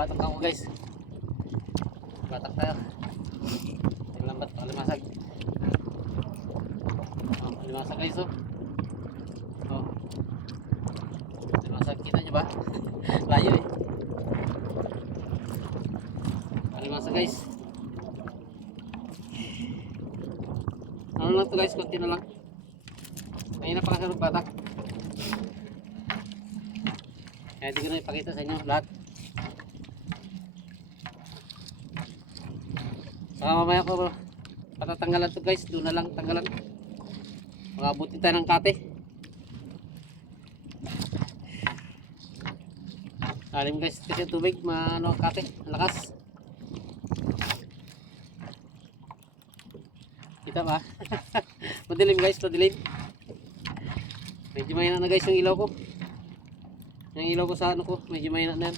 Batak ako guys. Batak tayo. Tingnan ba't limasag. Oh, limasag guys oh. Oh. Limasag, kita nyo ba? Layo eh. Limasag guys. Ano lang to guys, konti na lang. Mahina pa kasi batak. Kaya hindi ko na ipakita sa inyo lahat. Saka mamaya ko patatanggalan to guys. Doon na lang tanggalan. Makabuti tayo ng kate. Alim guys kasi tubig. Maano ang kate. Ang lakas. Kita ba? Madilim guys. Madilim. Medyo mahina na guys yung ilaw ko. Yung ilaw ko sa ano ko, medyo mahina na yan.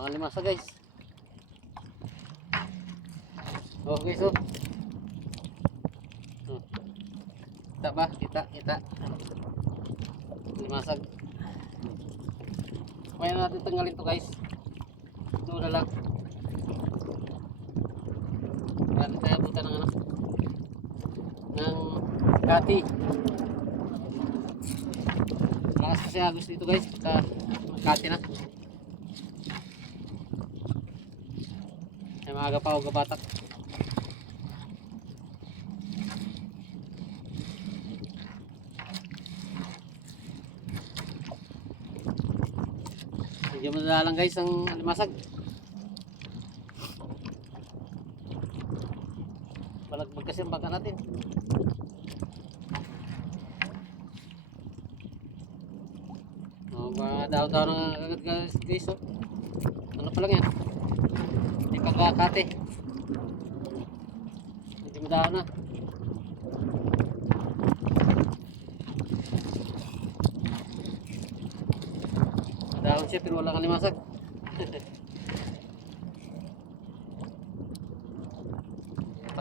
Pangalimasa guys. Oh guys oh. Kita ba? Kita. Limasag. Kaya natin tanggalin to guys. Doon na lang. Kaya tayo buta ng ano ng kati. Lakas kasi agos dito guys pagka kati na. Ay maaga pa ako gabatak. Medyo madalang guys ang limasag. Balagbag kasi ang baka natin. Oh, mga daw-daw na agad guys oh. Ano pa lang yan? Hindi pa kakate. Hindi mo daw na. Dahon siya pero wala kang limasag.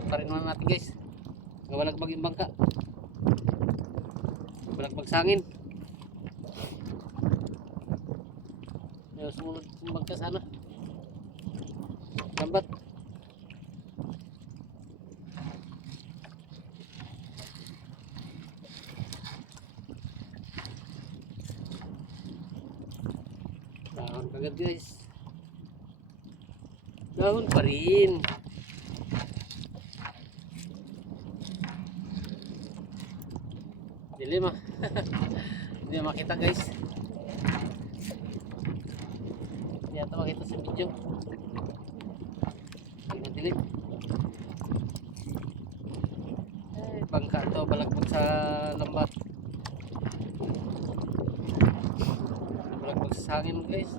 Pa rin naman natin guys. Walagbag yung bangka. Walagbag sangin. Yung sumunod yung bangka sana. Lambat. Dahon kagad guys. Dahon pa rin. Dilim ah. Hindi makita guys. Hindi ata makita sa video. Hindi madilim. Eh, bangka to balagbag sa lambat. Balagbag sa hangin guys.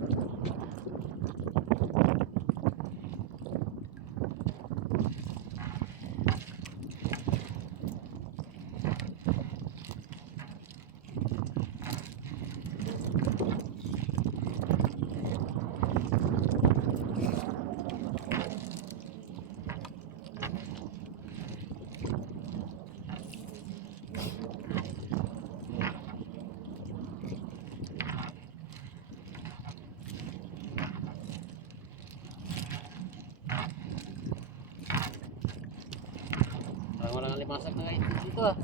Walang limasag na ngayon dito ah.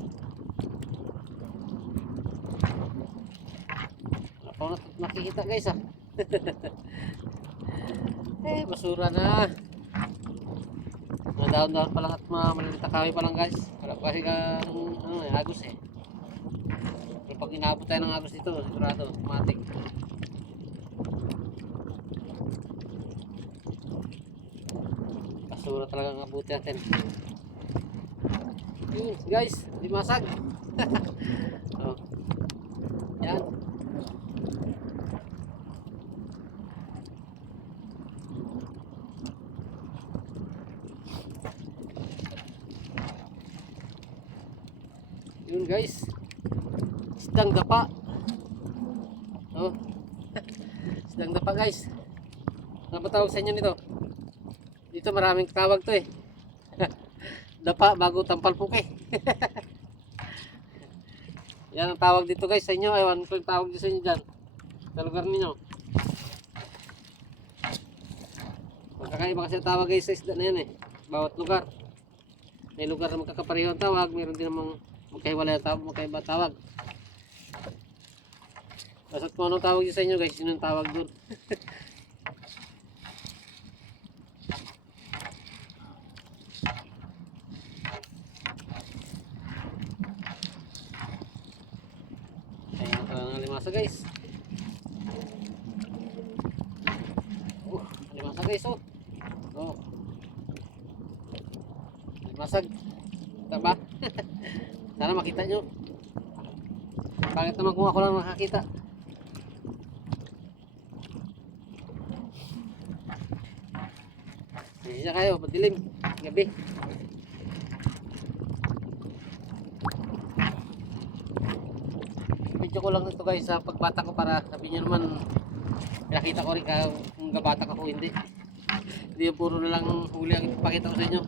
Wala pa ako nakikita guys ah. Eh basura na. Mga daon-daon pa lang at mga maliliit na kahoy pa lang guys. Wala pa kasi ano eh, agos eh. Pero pag inabot tayo ng agos dito sigurado matik. Basura talaga ang abuti natin. Guys, limasag. Oh. Yan. Yun guys. Isdang dapa. Oh. Isdang dapa guys. Ano ba tawag sa inyo nito? Dito maraming tawag to eh. dapa bago tampal puke. Yan ang tawag dito guys sa inyo. Ewan ko yung tawag dito sa inyo dyan. Sa lugar ninyo. Magkakaiba kasi ang tawag guys sa isda na yan eh. Bawat lugar. May lugar na magkakapareho ang tawag. Meron din namang magkahiwalay ang tawag, magkaiba tawag. Basta kung anong tawag dito sa inyo guys, yun ang tawag doon. Alimasa guys. Alimasa guys oh. Oh. Alimasag. Kita ba? Sana makita nyo. Bakit naman kung ako lang nakakita? Hindi siya kayo, madilim. Gabi. Video ko lang ito guys sa pagbata ko para sabihin nyo naman pinakita ko rin kung gabatak ako hindi yung puro na lang huli ang ipakita ko sa inyo.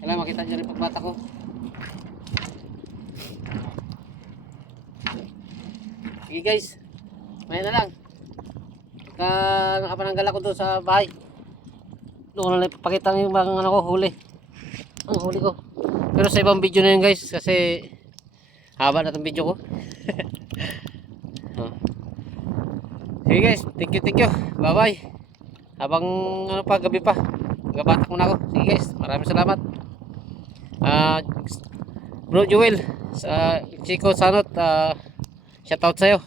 Kailangan makita nyo rin pagbata ko. Sige guys, may na lang nakapananggal ako doon sa bahay. Doon na lang ipapakita yung mga ano ko huli, ang huli ko. Pero sa ibang video na yun guys kasi haba na itong video ko. Sige guys, thank you. Bye bye. Habang ano pa, gabi pa, gabatak muna ako. Sige guys, maraming salamat. Bro Joel, sa Chico Sanot, shout out sa'yo.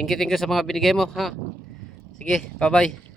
Thank you sa mga binigay mo ha. Sige, bye bye.